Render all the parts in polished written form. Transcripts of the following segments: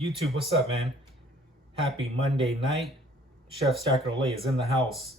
YouTube, what's up, man? Happy Monday night. Chef Stacker Lay is in the house.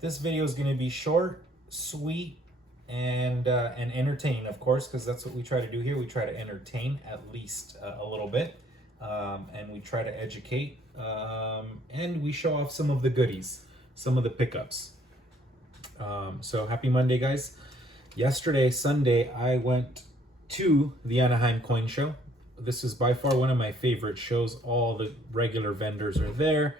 This video is going to be short, sweet, and entertaining, of course, because that's what we try to do here. We try to entertain at least a little bit, and we try to educate, and we show off some of the goodies, some of the pickups. So happy Monday, guys. Yesterday, Sunday, I went to the Anaheim Coin Show. This is by far one of my favorite shows. All the regular vendors are there.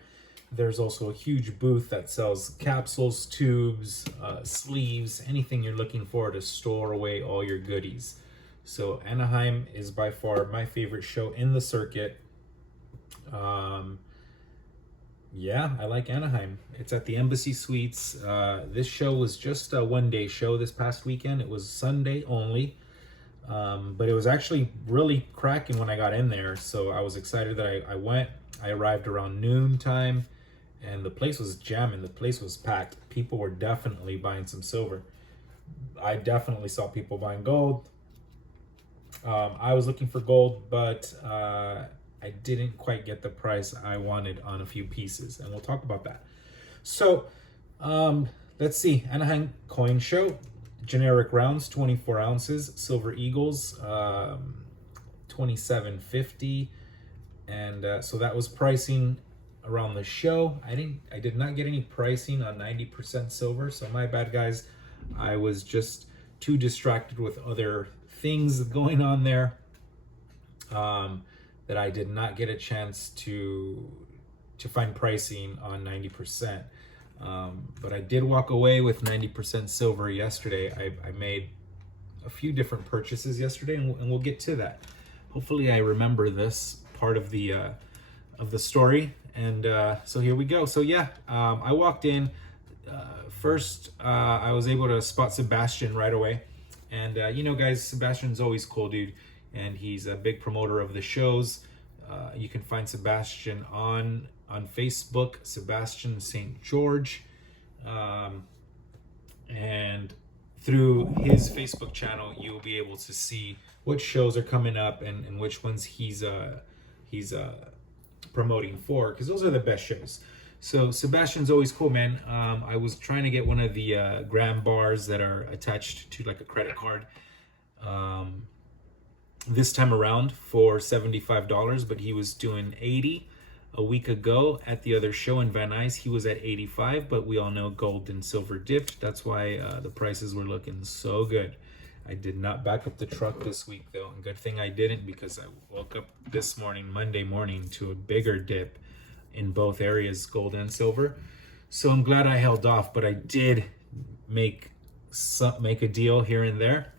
There's also a huge booth that sells capsules, tubes, sleeves, anything you're looking for to store away all your goodies. So Anaheim is by far my favorite show in the circuit. Yeah, I like Anaheim. It's at the Embassy Suites. This show was just a one-day show this past weekend. It was Sunday only. But it was actually really cracking when I got in there. So I was excited that I went. I arrived around noon time and the place was jamming. The place was packed. People were definitely buying some silver. I definitely saw people buying gold. I was looking for gold, but I didn't quite get the price I wanted on a few pieces, and we'll talk about that. So let's see. Anaheim Coin Show. Generic rounds, 24 ounces. Silver Eagles, 27.50, and so that was pricing around the show. I did not get any pricing on 90% silver, so my bad, guys. I was just too distracted with other things going on there, that I did not get a chance to find pricing on 90%. But I did walk away with 90% silver yesterday. I made a few different purchases yesterday, and we'll get to that. Hopefully I remember this part of the story. And so here we go. So yeah, I walked in. First, I was able to spot Sebastian right away. And you know, guys, Sebastian's always cool, dude. And he's a big promoter of the shows. You can find Sebastian on Facebook, Sebastian St. George, and through his Facebook channel, you'll be able to see what shows are coming up and which ones he's promoting for, because those are the best shows. So Sebastian's always cool, man. I was trying to get one of the gram bars that are attached to like a credit card. This time around for $75, but he was doing 80 a week ago at the other show in Van Nuys. He was at 85, but we all know gold and silver dipped. That's why the prices were looking so good. I did not back up the truck this week, though, and good thing I didn't, because I woke up this morning, Monday morning, to a bigger dip in both areas, gold and silver. So I'm glad I held off, but I did make a deal here and there,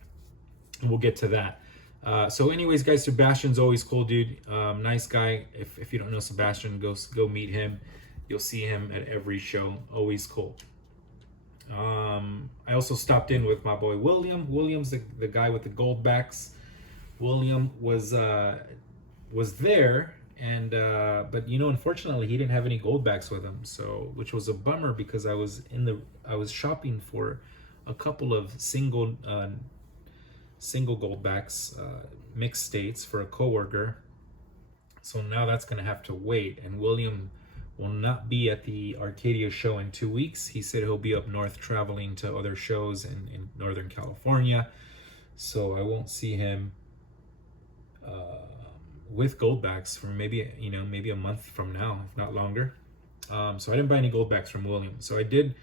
and we'll get to that. So anyways, guys, Sebastian's always cool, dude. Nice guy. If you don't know Sebastian, go meet him. You'll see him at every show. Always cool. I also stopped in with my boy William. William's the guy with the gold backs. William was there, and but you know, unfortunately, he didn't have any gold backs with him. So, which was a bummer, because I was shopping for a couple of single gold backs, mixed states, for a coworker. So now that's gonna have to wait, and William will not be at the Arcadia show in 2 weeks. He said he'll be up north traveling to other shows in Northern California, so I won't see him with gold backs for maybe a month from now, if not longer. So I didn't buy any gold backs from William. So I did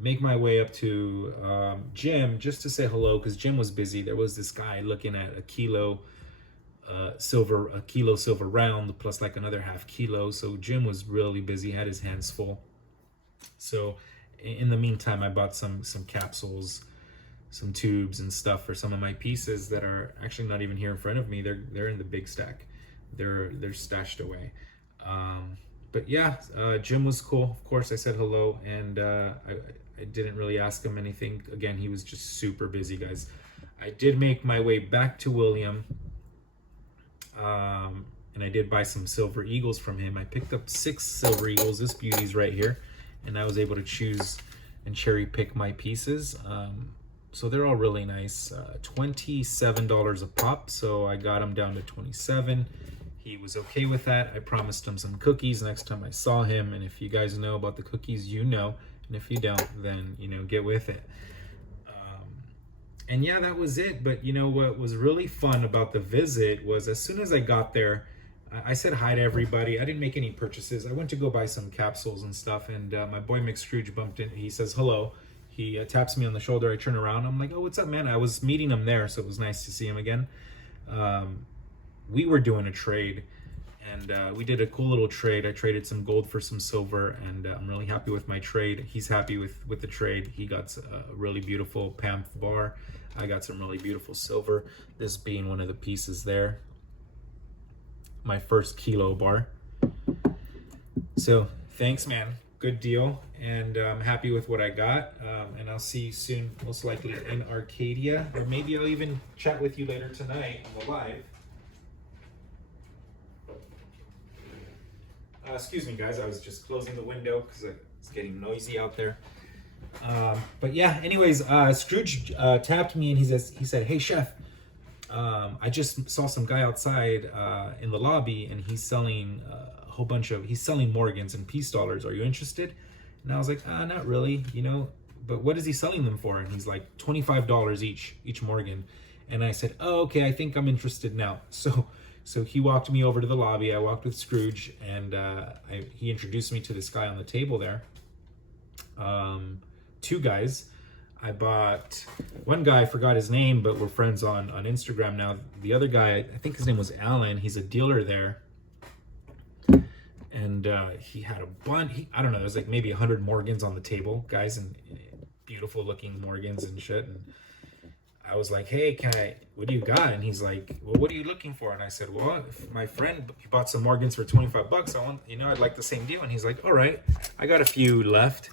make my way up to Jim just to say hello, because Jim was busy. There was this guy looking at a kilo silver round plus like another half kilo. So Jim was really busy, had his hands full. So in the meantime, I bought some capsules, some tubes and stuff for some of my pieces that are actually not even here in front of me. They're in the big stack. They're stashed away. But yeah, Jim was cool. Of course, I said hello, and I didn't really ask him anything. Again, he was just super busy, guys. I did make my way back to William, and I did buy some silver eagles from him. I picked up 6 silver eagles. This beauty's right here, and I was able to choose and cherry pick my pieces. So they're all really nice. $27 a pop. So I got them down to 27. He was okay with that. I promised him some cookies next time I saw him. And if you guys know about the cookies, you know. And if you don't, then, you know, get with it. And yeah, that was it. But you know what was really fun about the visit was as soon as I got there, I said hi to everybody. I didn't make any purchases. I went to go buy some capsules and stuff. And my boy McScrooge bumped in. He says hello. He taps me on the shoulder. I turn around. I'm like, oh, what's up, man? I was meeting him there, so it was nice to see him again. We were doing a trade, and we did a cool little trade. I traded some gold for some silver, and I'm really happy with my trade. He's happy with the trade. He got a really beautiful PAMF bar. I got some really beautiful silver, this being one of the pieces there. My first kilo bar. So thanks, man. Good deal. And I'm happy with what I got. And I'll see you soon, most likely in Arcadia. Or maybe I'll even chat with you later tonight on the live. Excuse me, guys. I was just closing the window because it's getting noisy out there. But yeah, anyways, Scrooge tapped me and he said, hey, chef, I just saw some guy outside in the lobby and he's selling a whole bunch of, he's selling Morgans and peace dollars. Are you interested? And I was like, not really, you know, but what is he selling them for? And he's like $25 each Morgan. And I said, oh, okay, I think I'm interested now. So he walked me over to the lobby. I walked with Scrooge and he introduced me to this guy on the table there. Two guys. I bought one guy, I forgot his name, but we're friends on Instagram now. The other guy, I think his name was Alan. He's a dealer there. And he had a bunch, I don't know, there's like maybe 100 Morgans on the table, guys, and beautiful looking Morgans and shit. And I was like, hey, what do you got? And he's like, well, what are you looking for? And I said, well, if my friend, he bought some Morgans for 25 bucks. I want, I'd like the same deal. And he's like, all right, I got a few left.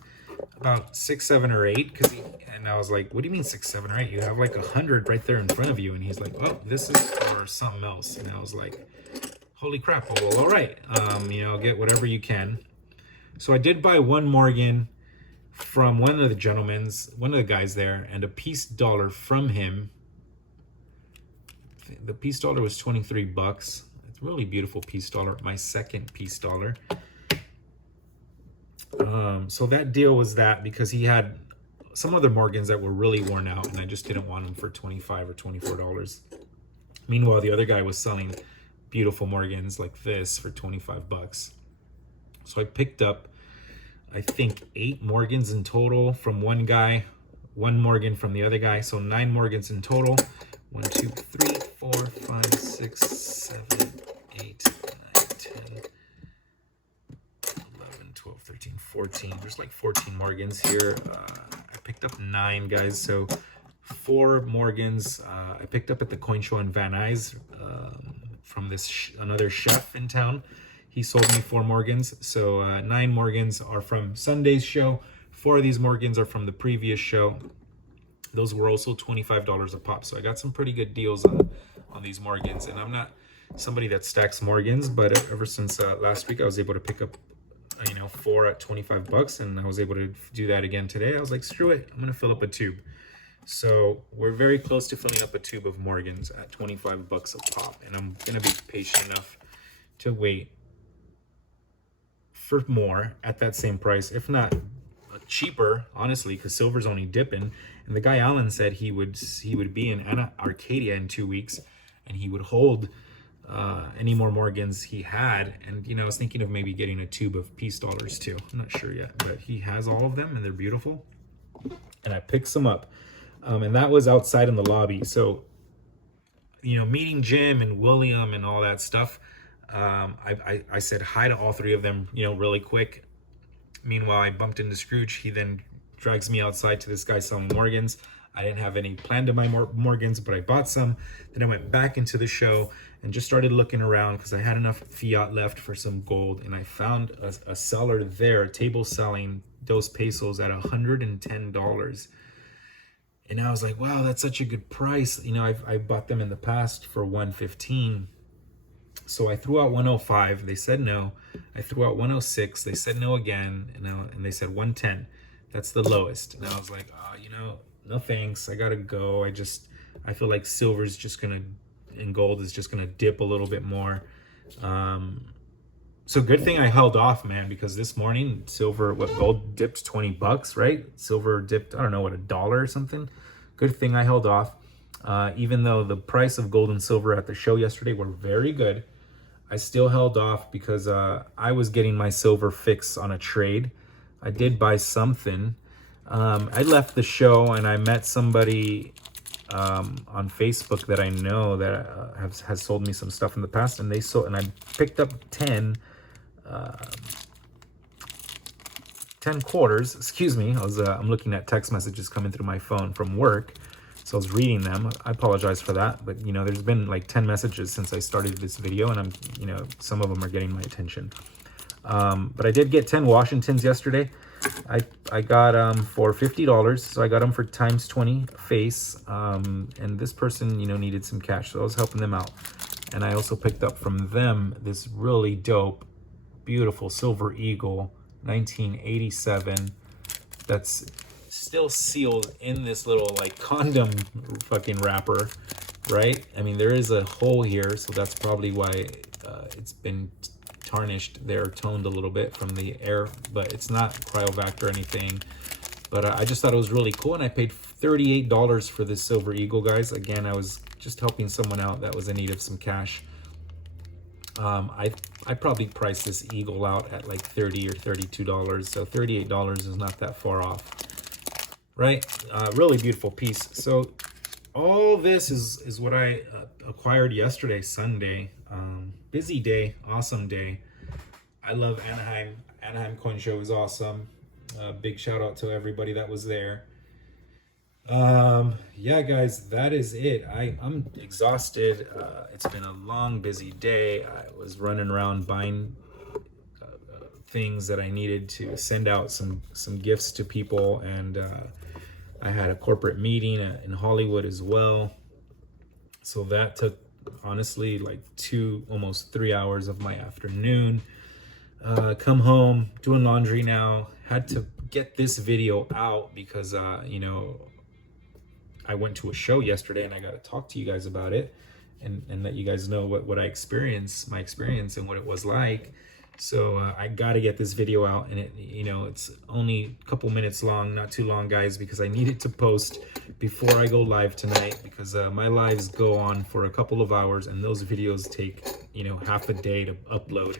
About 6, 7, or 8, and I was like, what do you mean 6, 7, or 8? You have like 100 right there in front of you. And he's like, oh, this is for something else. And I was like, holy crap. Well, all right, get whatever you can. So I did buy one Morgan from one of the guys there, and a peace dollar from him. The peace dollar was 23 bucks. It's a really beautiful peace dollar, my second peace dollar. So that deal was that because he had some other Morgans that were really worn out and I just didn't want them for $25 or $24. Meanwhile, the other guy was selling beautiful Morgans like this for 25 bucks. So I picked up, I think 8 Morgans in total from one guy, 1 Morgan from the other guy. So 9 Morgans in total. 1, 2, 3, 4, 5, 6, 7, 8, 9, 10. 12, 13, 14. There's like 14 Morgans here. I picked up 9, guys. So 4 Morgans I picked up at the coin show in Van Nuys from this another chef in town. He sold me 4 Morgans. So 9 Morgans are from Sunday's show. 4 of these Morgans are from the previous show. Those were also $25 a pop. So I got some pretty good deals on these Morgans. And I'm not somebody that stacks Morgans, but ever since last week I was able to pick up 4 at 25 bucks, and I was able to do that again today. I was like, screw it, I'm gonna fill up a tube. So we're very close to filling up a tube of Morgans at 25 bucks a pop, and I'm gonna be patient enough to wait for more at that same price, if not cheaper, honestly, because silver's only dipping. And the guy Alan said he would be in Arcadia in 2 weeks, and he would hold any more Morgans he had. And I was thinking of maybe getting a tube of peace dollars too. I'm not sure yet, but he has all of them and they're beautiful. And I picked some up, and that was outside in the lobby. So meeting Jim and William and all that stuff, I said hi to all 3 of them really quick. Meanwhile, I bumped into Scrooge. He then drags me outside to this guy selling Morgans. I didn't have any plan to buy more Morgans, but I bought some. Then I went back into the show and just started looking around because I had enough fiat left for some gold. And I found a seller there, a table selling those pesos at $110. And I was like, wow, that's such a good price. I bought them in the past for $115. So I threw out 105. They said no. I threw out 106. They said no again. And they said 110. That's the lowest. And I was like, no thanks, I gotta go. I feel like silver's just gonna, and gold is just gonna dip a little bit more. So good thing I held off, man, because this morning gold dipped 20 bucks, right? Silver dipped, I don't know what, $1 or something. Good thing I held off. Even though the price of gold and silver at the show yesterday were very good, I still held off because I was getting my silver fix on a trade. I did buy something. I left the show and I met somebody on Facebook that I know that has sold me some stuff in the past, and I picked up 10 quarters. Excuse me. I'm looking at text messages coming through my phone from work, so I was reading them. I apologize for that, but there's been like 10 messages since I started this video, and some of them are getting my attention. But I did get 10 Washingtons yesterday. I got for $50, so I got them for times 20 face. And this person needed some cash, so I was helping them out. And I also picked up from them this really dope, beautiful Silver Eagle 1987 that's still sealed in this little like condom fucking wrapper, right? I mean, there is a hole here, so that's probably why it's been tarnished there, toned a little bit from the air, but it's not cryovac or anything. But I just thought it was really cool, and I paid $38 for this Silver Eagle, guys. Again, I was just helping someone out that was in need of some cash. I probably priced this Eagle out at like $30 or $32, so $38 is not that far off, right? Really beautiful piece. So all this is what I acquired yesterday, Sunday. Busy day, awesome day. I love Anaheim. Anaheim Coin Show is awesome. Big shout out to everybody that was there. Yeah, guys, that is it. I'm exhausted. It's been a long, busy day. I was running around buying things that I needed to send out some gifts to people, and I had a corporate meeting in Hollywood as well. So that took, honestly, like almost 3 hours of my afternoon. Come home, doing laundry now. Had to get this video out because I went to a show yesterday, and I got to talk to you guys about it and let you guys know what I experienced, my experience, and what it was like. So I got to get this video out, and it's only a couple minutes long, not too long, guys, because I needed to post before I go live tonight, because my lives go on for a couple of hours, and those videos take half a day to upload.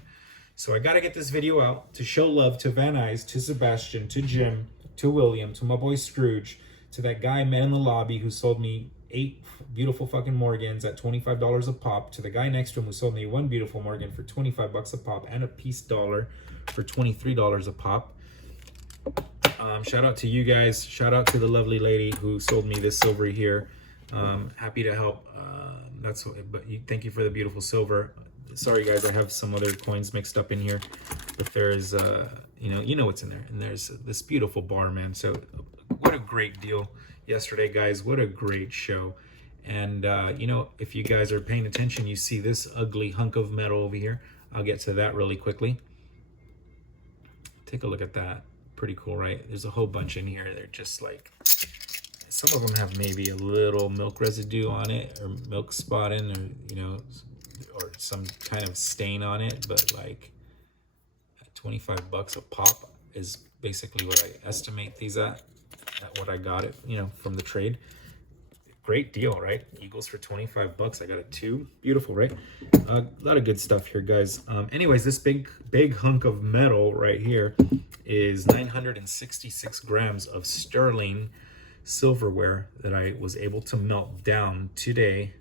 So I got to get this video out to show love to Van Nuys, to Sebastian, to Jim, to William, to my boy Scrooge, to that guy I met in the lobby who sold me 8 beautiful fucking Morgans at $25 a pop, to the guy next to him who sold me 1 beautiful Morgan for 25 bucks a pop, and a piece dollar for $23 a pop. Shout out to you guys. Shout out to the lovely lady who sold me this silver here. Happy to help. Thank you for the beautiful silver. Sorry guys, I have some other coins mixed up in here, but there's you know what's in there, and there's this beautiful bar, man. So what a great deal yesterday, guys. What a great show. And if you guys are paying attention, you see this ugly hunk of metal over here. I'll get to that really quickly. Take a look at that. Pretty cool, right? There's a whole bunch in here. They're just like, some of them have maybe a little milk residue on it, or milk spotting, or or some kind of stain on it. But like 25 bucks a pop is basically what I estimate these at what I got it from the trade. Great deal, right? Eagles for 25 bucks. I got a 2. Beautiful, right? A lot of good stuff here, guys. Anyways, this big hunk of metal right here is 966 grams of sterling silverware that I was able to melt down today.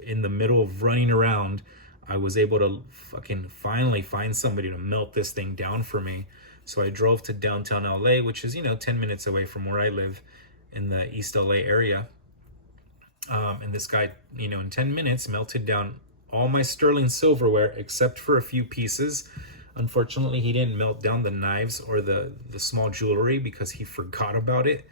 In the middle of running around, I was able to fucking finally find somebody to melt this thing down for me. So I drove to downtown LA, which is 10 minutes away from where I live in the East LA area. And this guy, in 10 minutes melted down all my sterling silverware except for a few pieces. Unfortunately, he didn't melt down the knives or the small jewelry because he forgot about it.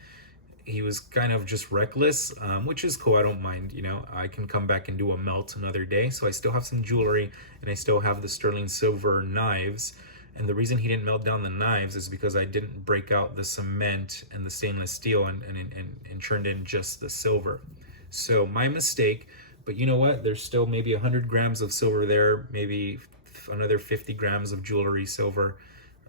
He was kind of just reckless, which is cool. I don't mind, I can come back and do a melt another day. So I still have some jewelry, and I still have the sterling silver knives. And the reason he didn't melt down the knives is because I didn't break out the cement and the stainless steel and churned in just the silver. So my mistake, but you know what? There's still maybe 100 grams of silver there, maybe another 50 grams of jewelry silver,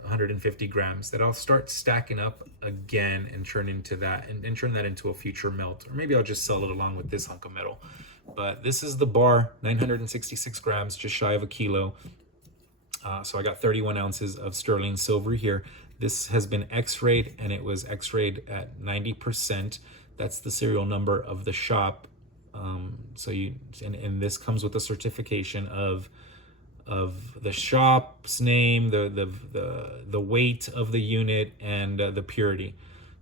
150 grams that I'll start stacking up again and turn into that and turn that into a future melt. Or maybe I'll just sell it along with this hunk of metal. But this is the bar, 966 grams, just shy of a kilo. So I got 31 ounces of sterling silver here. This has been x-rayed, and it was x-rayed at 90%. That's the serial number of the shop. So and this comes with a certification of the shop's name, the weight of the unit, and the purity.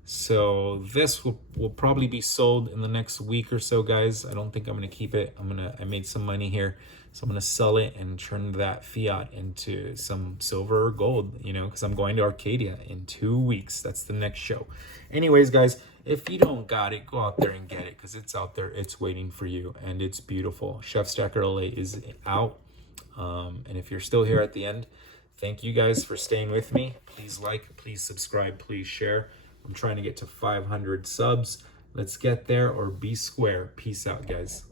So this will probably be sold in the next week or so, guys. I don't think I'm gonna keep it. I made some money here, so I'm gonna sell it and turn that fiat into some silver or gold, you know, because I'm going to Arcadia in 2 weeks. That's the next show. Anyways, guys, if you don't got it, go out there and get it, because it's out there, it's waiting for you, and it's beautiful. Chef Stacker LA is out. And if you're still here at the end, thank you guys for staying with me. Please like, please subscribe, please share. I'm trying to get to 500 subs. Let's get there, or be square. Peace out, guys.